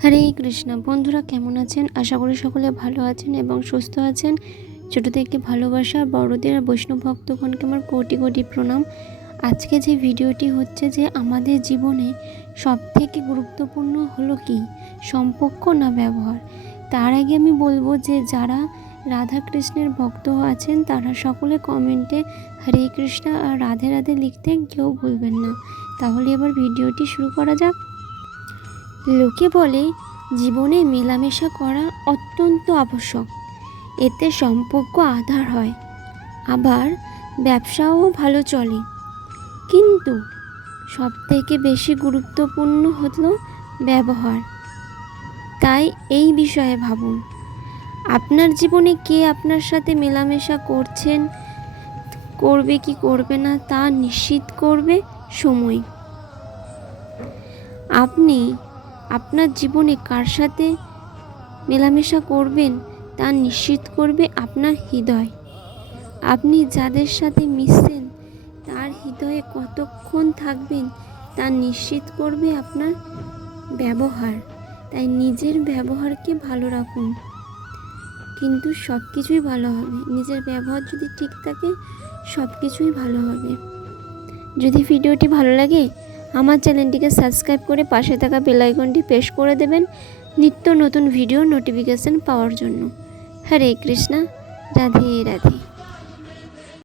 হরে কৃষ্ণ। বন্ধুরা কেমন আছেন? আশা করি সকলে ভালো আছেন এবং সুস্থ আছেন। ছোটো থেকে ভালোবাসা বড়দের আর বৈষ্ণব ভক্তগণকে আমার কোটি কোটি প্রণাম। আজকে যে ভিডিওটি হচ্ছে যে আমাদের জীবনে সবথেকে গুরুত্বপূর্ণ হলো কি, সম্পর্ক না ব্যবহার। তার আগে আমি বলবো যে যারা রাধা কৃষ্ণের ভক্ত আছেন তারা সকলে কমেন্টে হরে কৃষ্ণ আর রাধে রাধে লিখতে কেউ ভুলবেন না। তাহলে এবার ভিডিওটি শুরু করা যাক। লোকে বলে জীবনে মেলামেশা করা অত্যন্ত আবশ্যক, এতে সম্পর্ক আধার হয়, আবার ব্যবসাও ভালো চলে। কিন্তু সবথেকে বেশি গুরুত্বপূর্ণ হলো ব্যবহার। তাই এই বিষয়ে ভাবুন, আপনার জীবনে কে আপনার সাথে মেলামেশা করছেন, করবে কি করবে না তা নিশ্চিত করবে সময়। আপনি আপনার জীবনে কার সাথে মেলামেশা করবেন তা নিশ্চিত করবে আপনার হৃদয়। আপনি যাদের সাথে মিশছেন তার হৃদয়ে কতক্ষণ থাকবেন তা নিশ্চিত করবে আপনার ব্যবহার। তাই নিজের ব্যবহারকে ভালো রাখুন, কিন্তু সব কিছুই ভালো হবে। নিজের ব্যবহার যদি ঠিক থাকে সব কিছুই ভালো হবে। যদি ভিডিওটি ভালো লাগে আমার চ্যানেলটিকে সাবস্ক্রাইব করে পাশে থাকা বেল আইকনটি প্রেস করে দেবেন নিত্য নতুন ভিডিও নোটিফিকেশন পাওয়ার জন্য। হরে কৃষ্ণা, রাধে রাধে।